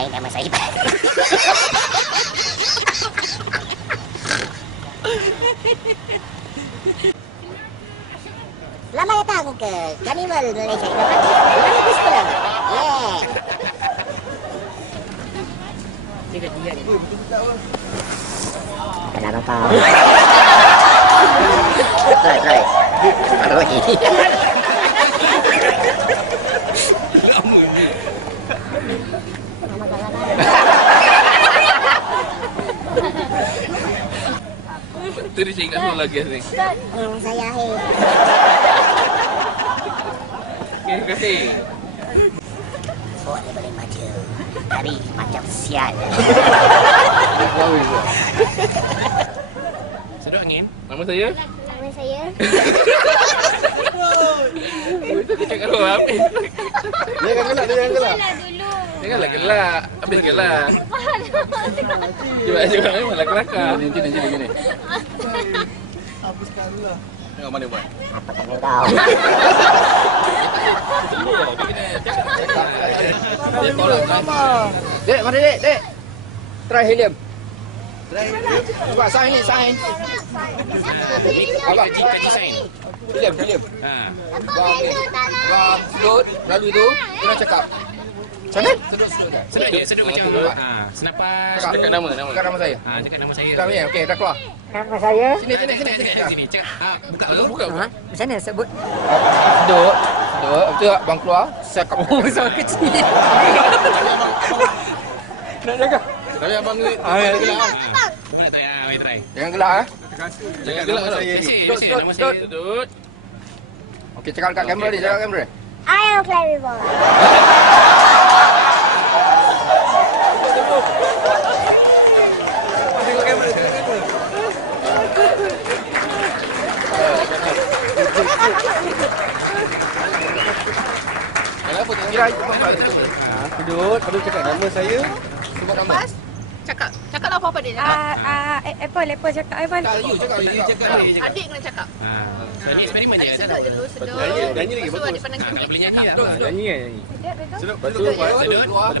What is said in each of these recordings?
Hai, nama saya Ipan. Selamat datang ke Carnival Malaysia. Mana bus pulang? Yeah. Tiga ni. Kenapa kau? Try. Ada lagi. Lama ni. Tu dia cakap dulu lagi ni. Saya Ahir. Okay, terima kasih. Awak ni boleh maju. Tapi macam sial. Sedap angin. Nama saya? Nama saya. Itu dia cakap dulu habis. Dia kan gelak, Dulu. Janganlah gelak. Habis gelak. Cuba memanglah kelakar. Gini. Habiskan dulu lah. Tengok mana buat. Apa kata kau? Dia tolak kan. Dek, mari dek. Try helium. Cuba sign. Abang kaji sign. Helium. Ha. Bang, sedut. Lalu itu, kena cakap. Macam mana? Sedut macam senapas. Cakap nama saya. Ha, cakap nama saya. Cakap ni, okey, dah keluar. Nama saya. Sini. Cakap. Buka. Macam mana sebut? Sedut. Lepas tu bang keluar. Cakap. Oh, sama kecil. Nak jaga. Tapi abang ni, Kau nak try? Mari try. jangan gelak eh. Jangan gelak tau. Biasa nama saya Sedut. Okey, cakap kat kamera dia, I am Claribel. Tengok kamera. Kenapa tu? Kira itu apa tu? Sedut, perlu cakap nama saya. Sebab nama. Cakaplah apa-apa dia cakap. Apple cakap Ivan. Tak, you cakap ni. Adik kena cakap. Ha. So ni eksperimen je. Sedut dulu, sedut. Nyanyi lagi, Lepas tu bagus. adik pandang Kalau kiri. boleh nyanyi tak apa. Nyanyi. Sedut. Lepas tu keluar.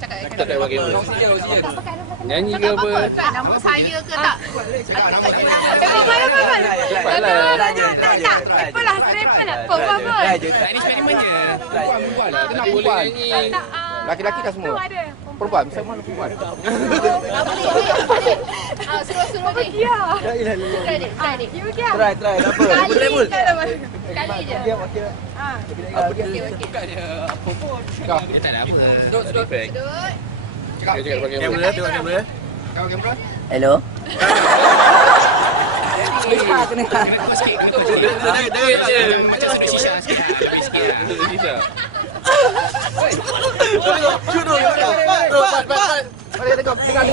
Cakap. Tak ada bagi. Nyanyi ke apa? Nama saya ke tak? Apple lah, Apple lah. Apa? Tak ni eksperimen je. Perempuan. Kenapa boleh nyanyi? Laki-laki dah semua. Perempuan, saya mana perempuan? Suruh dia. Ya. Try dia. You pergi lah. Try, tak apa. Kali je. Buka dia apa pun. Kau. Dia tak ada apa. Sedut. Sedut. Cakap pakai kamera. Tengok kamera. Kau kamera. Hello. Kena kuat sikit. Macam sedut shisha sikit. Habis sikit lah. Sedut shisha. Mari tengok. Dengar.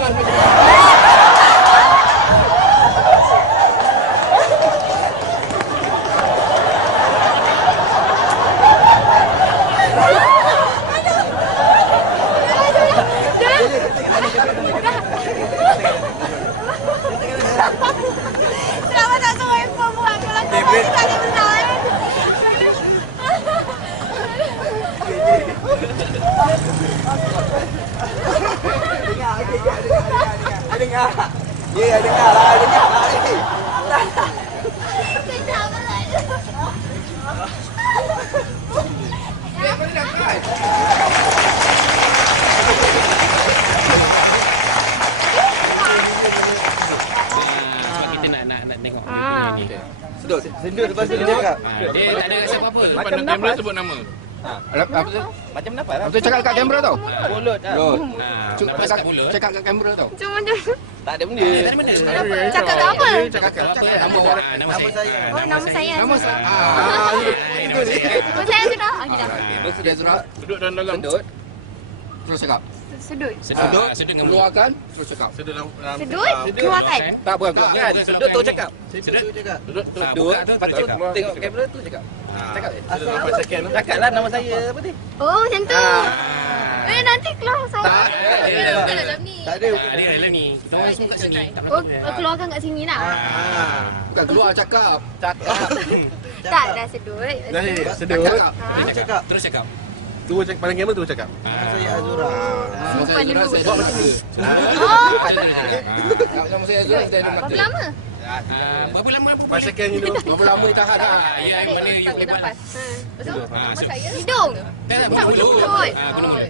Kenapa tak suruh Apple buat? Kalau kau masih tak ada benar. Dengar. Ya, dengar lah. Sebab kita nak tengok ni. Sedut lepas tu dia cakap. Dia tak ada rasa apa-apa. Pandang kamera sebut nama. Apa tu? Macam apa lah? Apa tu cakap kat kamera tau? Mulut lah. Lepas kat mulut. Cakap kat kamera tau. Cuma macam Tak ada benda. Tak ada benda. cakap kat apa? Cakap Nama Nama saya. Oh, nama saya. nama Nama saya. Nama saya sudah. Kita. Dia surat. Duduk dalam dalam. Sedut. Terus cakap. Sedut. Sedut dengan mulut. Keluarkan. Terus cakap. Sedut. Keluarkan. Tak apa. Keluarkan. Sedut tu cakap. Sedut. Duduk. Buka tu Lepas tu cakap. tengok kamera tu cakap. Cakap. Second. Cakap lah nama saya apa ni? Oh, macam tu. Nanti keluar saya. Bukan dalam ni. Tak ada. Dia dalam ni. Kita orang semua kat sini. Tak Oh, nak keluarkan kat sini nak. Bukan keluar cakap. Cakap. Tak, dah sedut. Sedut. Cakap. cakap. Terus cakap. Paling gamer tu cakap. Saya Azura. Nama saya Azura, saya bawa macam tu. Nama saya Azura, saya ada mata. Berapa lama? Berapa lama apa? Masa second ni tu. Berapa lama tahan dah. Ya, yang mana you boleh Dapat. Betul? Nama so- saya. Hidung. Tak, Tak, mulut. mulut. Mulut.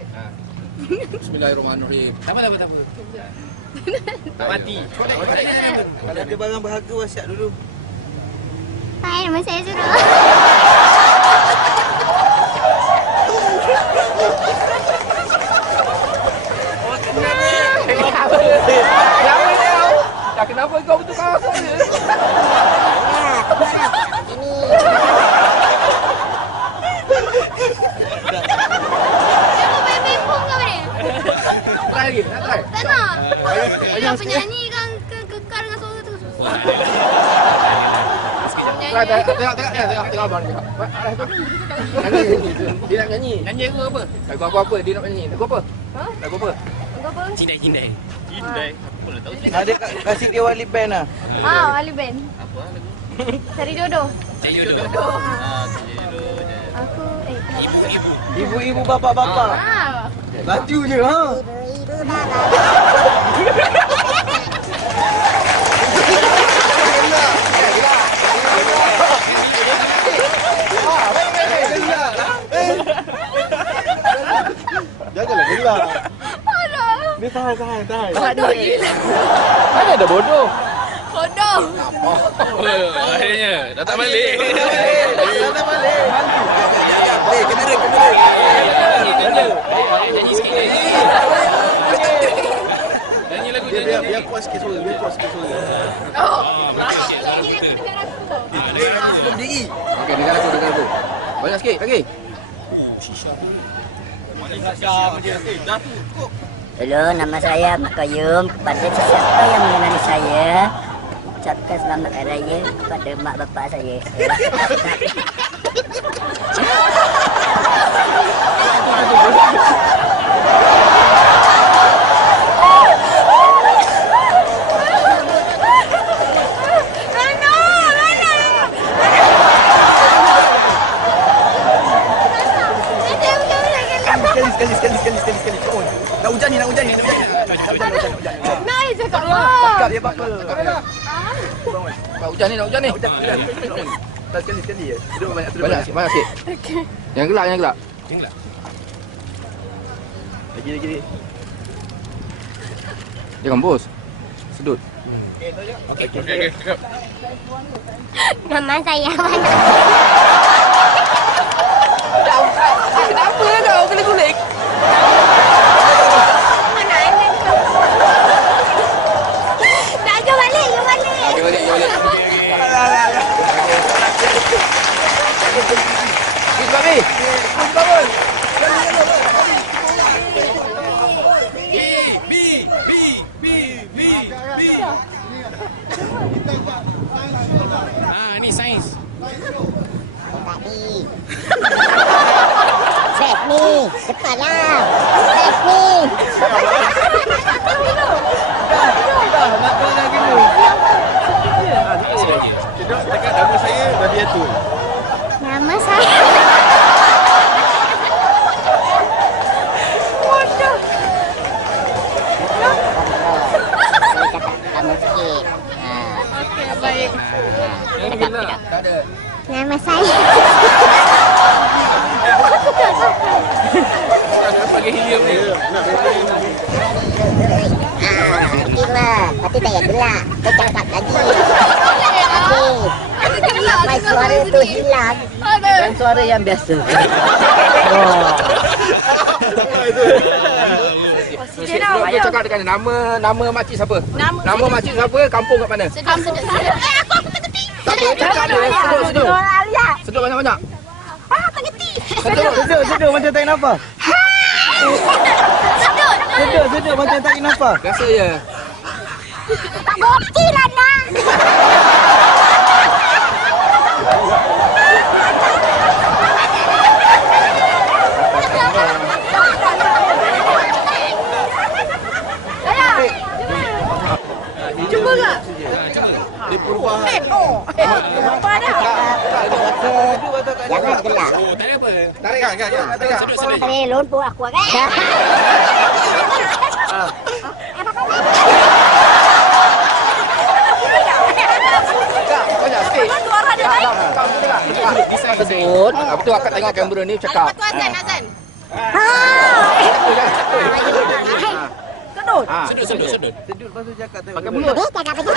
Bismillahirrahmanirrahim. Tak apa. Tak mati. Kalau ada barang berharga wasiat dulu. Hai, nama saya Zura. Kenapa kau betul kau aku je? Kamu main bempung ke apa ni? Try lagi, nak try. Tak nak. Yang penyanyi kan kekal dengan suara tu. Try, tengok abang ni. Dia nak nyanyi. Nyanyi aku apa? Lagu apa-apa dia nak nyanyi. Lagu apa? Lagu apa? Apa? Cindai. Ada kasih dia Wali Band lah. Ali Ben. Cari jodoh. Cari jodoh. Aku Ibu. Ibu-ibu, bapak-bapak. Baju je ha. Janganlah gelak. Dia tahan. Bodoh gila. Mana ada bodoh? Bodoh. Akhirnya datang balik. Datang balik. Kamera. Nyanyi sikit. Nyanyi lagu Biar nyanyi. kuat sikit suara. Sebelum diri. Okey, dengar lagu. Banyak sikit lagi. Halo, nama saya Mak Koyum. Kepada sesiapa yang mengenali saya, ucapkan selamat hari raya kepada mak bapak saya. Sekali. Come on. Nak hujan ni. Hujan. Nak cakap Cakap dia apa? Nak hujan ni. Hujan. Sekali je. Duduk banyak. Banyak sikit. Yang gelak. Tengoklah. Lagi. Jangan bos. Sedut. Okey. Nama saya mana? Kenapa kau kulik-kulik? Mana anda tu? Nak jom balik. Okey, balik. Bis babi. Bangun. Ni sains. Tak ni. Sep ni. Cepatlah. Sep ni. Duduk dekat nama saya Nabiatul. Nama saya. Kamu sikit. Okey, baik. Tak ada. Nama saya. Bagi helium ni. Itulah. Tapi tak payah gelak. Kau cakap lagi. Sampai suara tu hilang. Dan suara yang biasa. Dia cakap dekat dia, nama makcik siapa? Nama makcik siapa? Kampung kat mana? Sedap. Tak apa, cakap dia. Sedut. Sedut banyak-banyak. Sedut macam tak nafas. Sedut macam tak nafas. Biasa je. Bukti lah nak. Dia perubahan. Apa dah? Jangan gelak. Oh, tak ada apa. Tarik kan? Sedut, sedut. Tadi lumpur aku kan. Banyak sikit. Suara dia naik. Bisa, bisa. Sedut. Lepas tu akak tengok kamera ni cakap. Lepas tu Azan, Azan. Kedut. Ha. Sedut, sedut, sedut. Sedut lepas tu cakap tengok. Pakai mulut. Cakap apa?